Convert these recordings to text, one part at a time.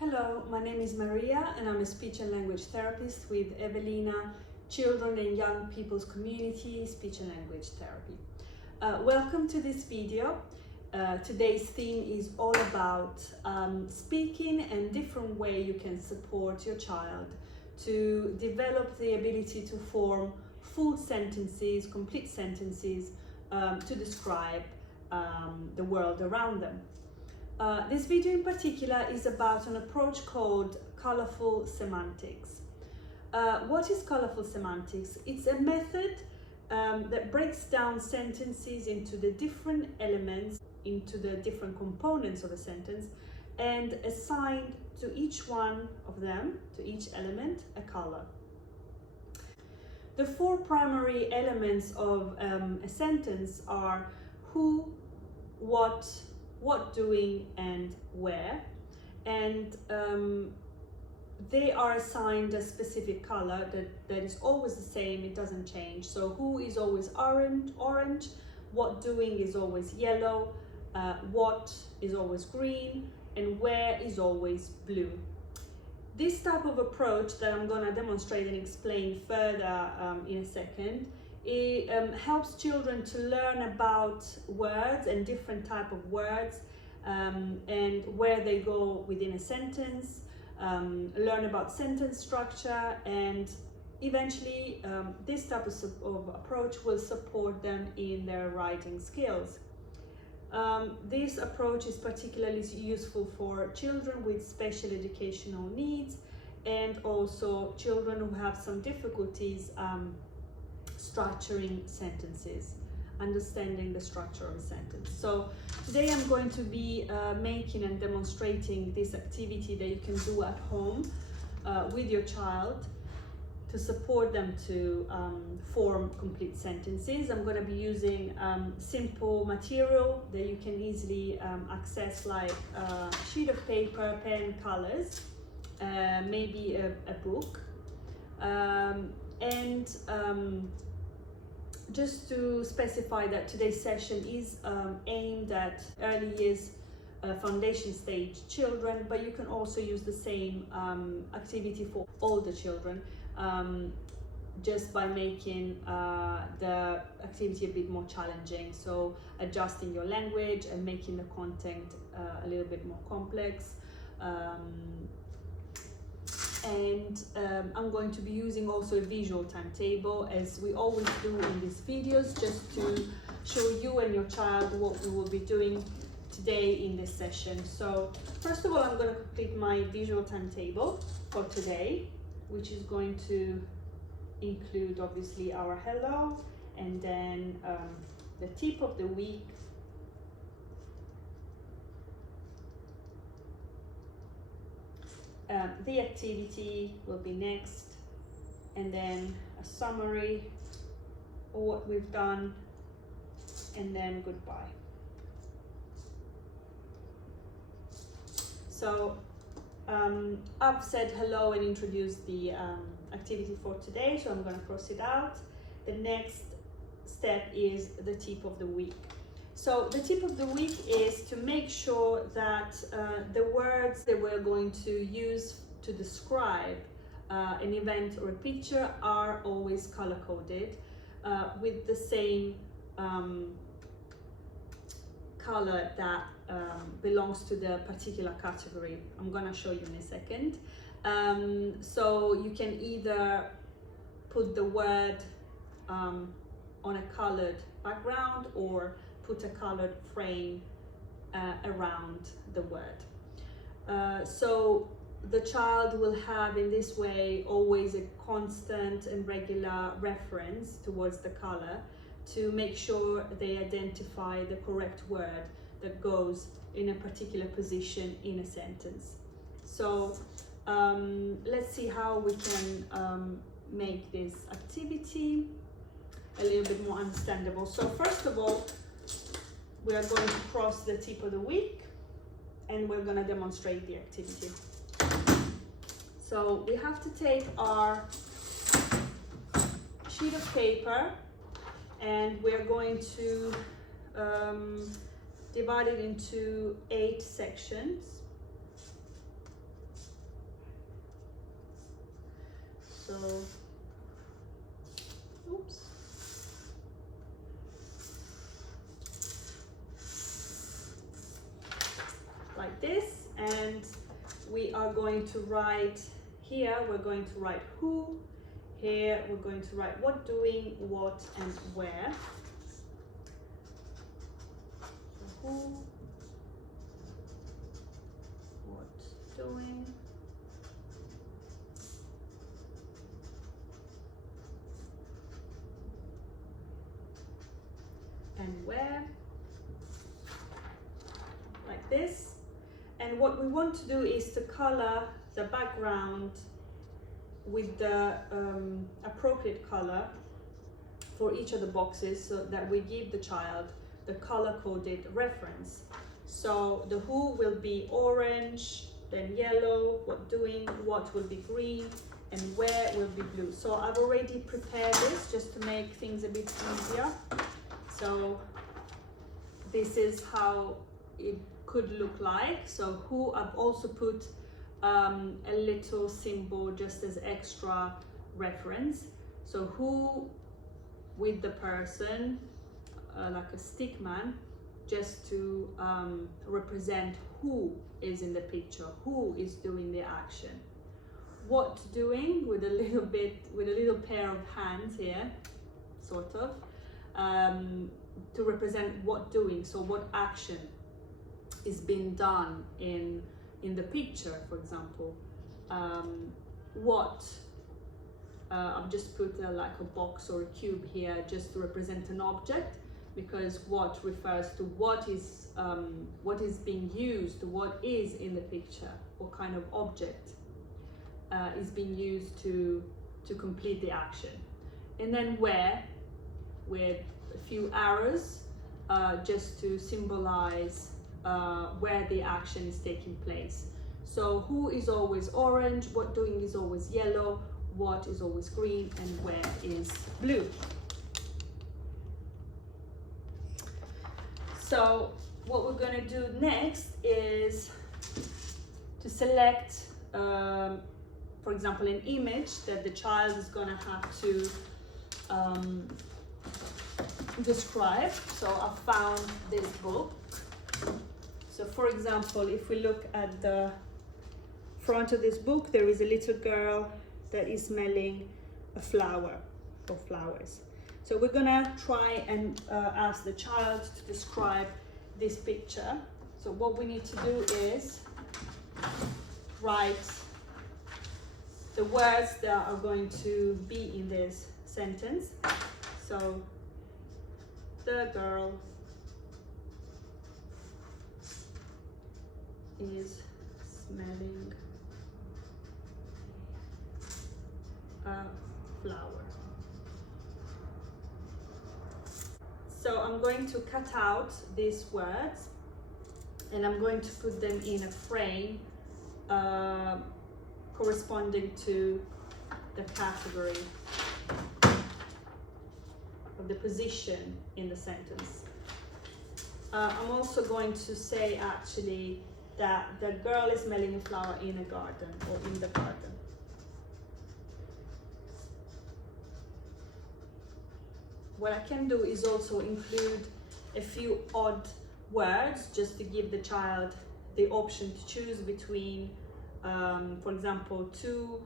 Hello, my name is Maria and I'm a speech and language therapist with Evelina Children and Young People's Community Speech and Language Therapy. Welcome to this video. Today's theme is all about speaking and different ways you can support your child to develop the ability to form full sentences, complete sentences to describe the world around them. This video in particular is about an approach called Colourful semantics. What is Colourful semantics? It's a method that breaks down sentences into the different elements, into the different components of a sentence, and assign to each one of them, to each element, a color. The four primary elements of a sentence are who, what doing, and where, and they are assigned a specific color that is always the same, it doesn't change. So who is always orange, what doing is always yellow, what is always green, and where is always blue. This type of approach that I'm going to demonstrate and explain further in a second, it helps children to learn about words and different type of words and where they go within a sentence, learn about sentence structure, and eventually this type of approach will support them in their writing skills. This approach is particularly useful for children with special educational needs and also children who have some difficulties structuring sentences, understanding the structure of a sentence. So today I'm going to be making and demonstrating this activity that you can do at home with your child to support them to form complete sentences. I'm going to be using simple material that you can easily access, like a sheet of paper, pen, colors, maybe a book, and just to specify that today's session is aimed at early years foundation stage children, but you can also use the same activity for older children, just by making the activity a bit more challenging, so adjusting your language and making the content a little bit more complex. I'm going to be using also a visual timetable, as we always do in these videos, just to show you and your child what we will be doing today in this session. So first of all, I'm going to complete my visual timetable for today, which is going to include obviously our hello, and then the tip of the week, the activity will be next, and then a summary of what we've done, and then goodbye. So I've said hello and introduced the activity for today, so I'm going to cross it out. The next step is the tip of the week. So the tip of the week is to make sure that the words that we're going to use to describe an event or a picture are always color-coded with the same color that belongs to the particular category. I'm going to show you in a second. So you can either put the word on a colored background or put a colored frame around the word. So the child will have in this way always a constant and regular reference towards the color to make sure they identify the correct word that goes in a particular position in a sentence. So let's see how we can make this activity a little bit more understandable. So first of all, we are going to cross the tip of the week and we're going to demonstrate the activity. So we have to take our sheet of paper and we're going to divide it into 8 sections. So, oops. Like this, and we are going to write here, we're going to write who. Here we're going to write what doing, what, and where. So who, what doing, and where, like this. And what we want to do is to color the background with the appropriate color for each of the boxes, so that we give the child the color-coded reference. So the who will be orange, then yellow, what doing, what will be green, and where will be blue. So I've already prepared this just to make things a bit easier. So this is how it could look like. So who, I've also put a little symbol just as extra reference. So who with the person, like a stick man, just to represent who is in the picture, who is doing the action. What doing, with a little pair of hands here, sort of, to represent what doing, so what action is being done in the picture, for example. What, I've just put like a box or a cube here just to represent an object, because what refers to what is being used, what is in the picture, what kind of object is being used to complete the action. And then where, with a few arrows, just to symbolize where the action is taking place. So who is always orange, what doing is always yellow, what is always green, and where is blue. So what we're going to do next is to select, for example, an image that the child is going to have to describe. So I found this book. So for example, if we look at the front of this book, there is a little girl that is smelling a flower or flowers. So we're gonna try and ask the child to describe this picture. So what we need to do is write the words that are going to be in this sentence. So the girl is smelling a flower. So I'm going to cut out these words and I'm going to put them in a frame corresponding to the category of the position in the sentence. I'm also going to say actually that the girl is smelling a flower in a garden or in the garden. What I can do is also include a few odd words just to give the child the option to choose between, for example, two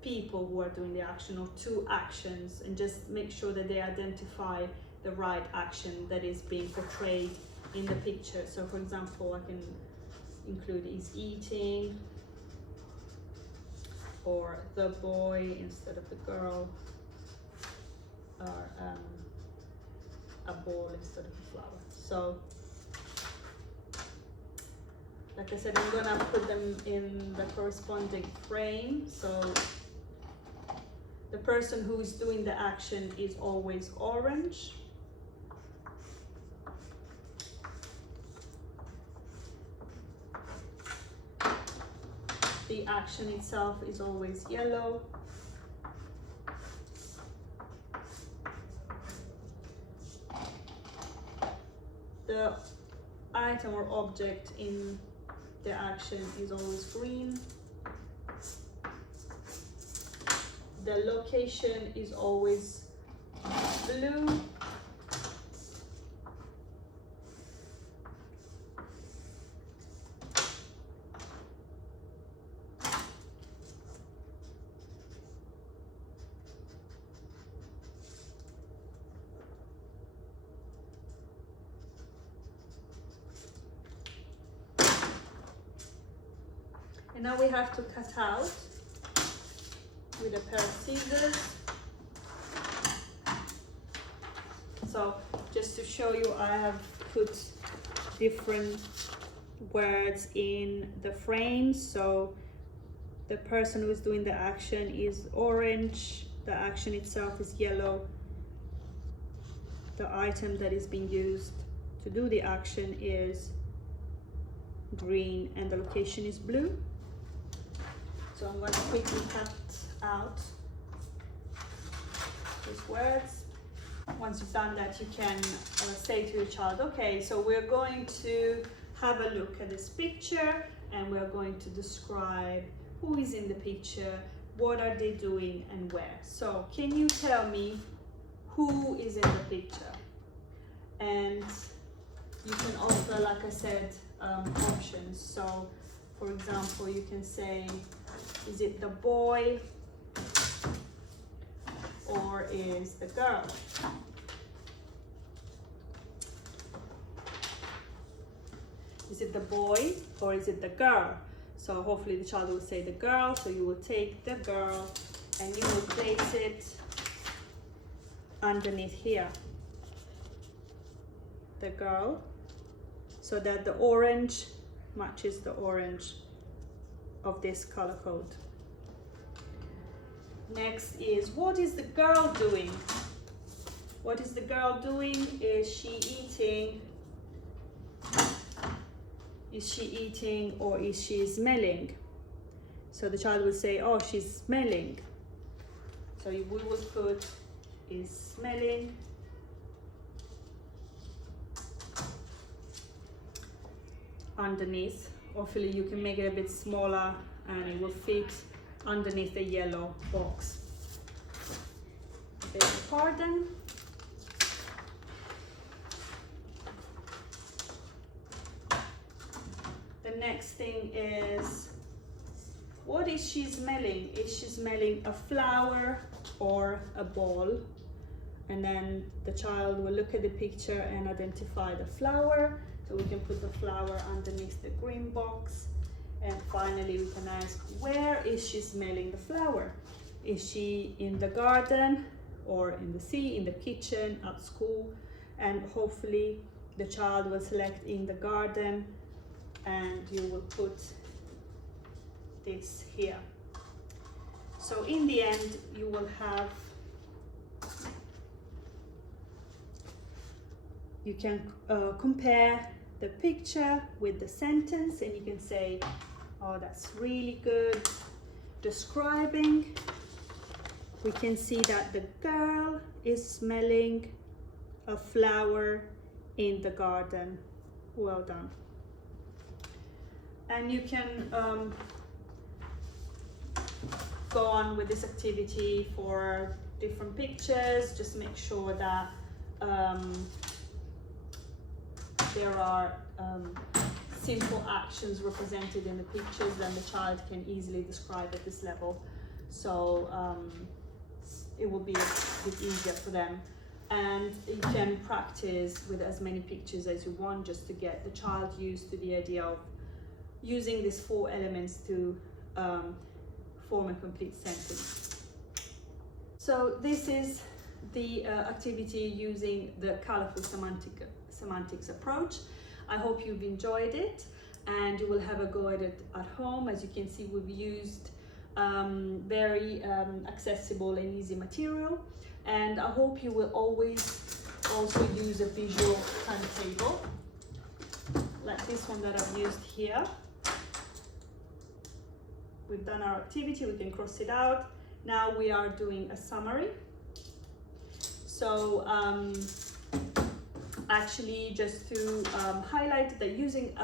people who are doing the action or two actions, and just make sure that they identify the right action that is being portrayed in the picture. So for example, I can include is eating, or the boy instead of the girl, or a ball instead of a flower. So like I said, I'm gonna put them in the corresponding frame. So the person who is doing the action is always orange. The action itself is always yellow. The item or object in the action is always green. the location is always blue. And now we have to cut out with a pair of scissors. So just to show you, I have put different words in the frames. So the person who is doing the action is orange, the action itself is yellow, the item that is being used to do the action is green, and the location is blue. So I'm going to quickly cut out these words. Once you've done that, you can say to your child, okay, so we're going to have a look at this picture and we're going to describe who is in the picture, what are they doing and where. So can you tell me who is in the picture? And you can offer, like I said, options. So for example, you can say, is it the boy or is the girl? Is it the boy or is it the girl? So hopefully the child will say the girl, so you will take the girl and you will place it underneath here. The girl, so that the orange matches the orange of this color code. Next is, what is the girl doing? What is the girl doing? Is she eating? Is she eating or is she smelling? So the child will say, oh, she's smelling. So we will put is smelling. Underneath. Hopefully you can make it a bit smaller and it will fit underneath the yellow box. Beg your pardon. The next thing is, what is she smelling? Is she smelling a flower or a ball? And then the child will look at the picture and identify the flower. So we can put the flower underneath the green box. And finally we can ask, where is she smelling the flower? Is she in the garden or in the sea, in the kitchen, at school? And hopefully the child will select in the garden and you will put this here. So in the end you will have, you can compare the picture with the sentence and you can say, oh, that's really good describing. We can see that the girl is smelling a flower in the garden. Well done. And you can go on with this activity for different pictures. Just make sure that there are simple actions represented in the pictures and the child can easily describe at this level. So it will be a bit easier for them. And you can practice with as many pictures as you want, just to get the child used to the idea of using these 4 elements to form a complete sentence. So this is the activity using the Colourful semantics approach. I hope you've enjoyed it and you will have a go at it at home. As you can see, we've used very accessible and easy material, and I hope you will always also use a visual timetable like this one that I've used here. We've done our activity, we can cross it out. Now we are doing a summary. So actually, just to highlight that using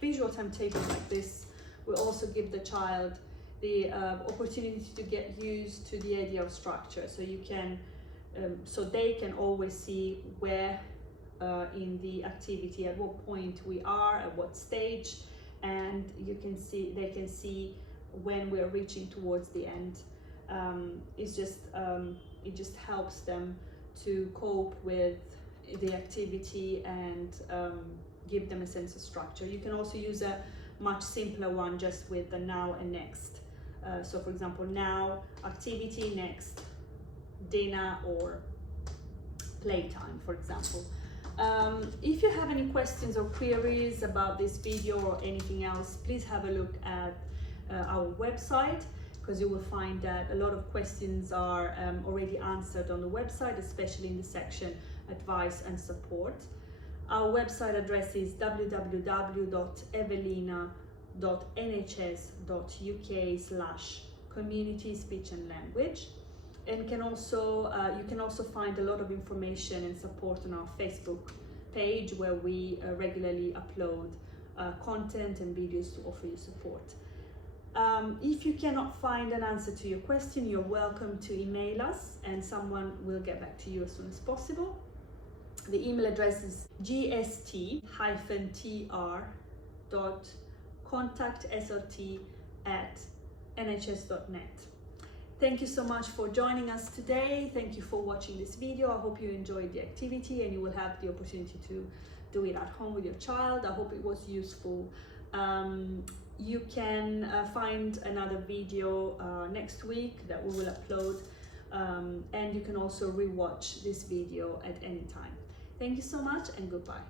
visual timetable like this will also give the child the opportunity to get used to the idea of structure, so you can so they can always see where in the activity, at what point we are, at what stage, and they can see when we're reaching towards the end. It just helps them to cope with the activity and give them a sense of structure. You can also use a much simpler one just with the now and next. So for example, now activity, next dinner or playtime, for example. If you have any questions or queries about this video or anything else, please have a look at our website, because you will find that a lot of questions are already answered on the website, especially in the section advice and support. Our website address is www.evelina.nhs.uk/community speech and language, and you can also find a lot of information and support on our Facebook page, where we regularly upload content and videos to offer you support. If you cannot find an answer to your question, you're welcome to email us and someone will get back to you as soon as possible. The email address is gst-tr.contactsrt@nhs.net. Thank you so much for joining us today. Thank you for watching this video. I hope you enjoyed the activity and you will have the opportunity to do it at home with your child. I hope it was useful. You can find another video next week that we will upload, and you can also rewatch this video at any time. Thank you so much and goodbye.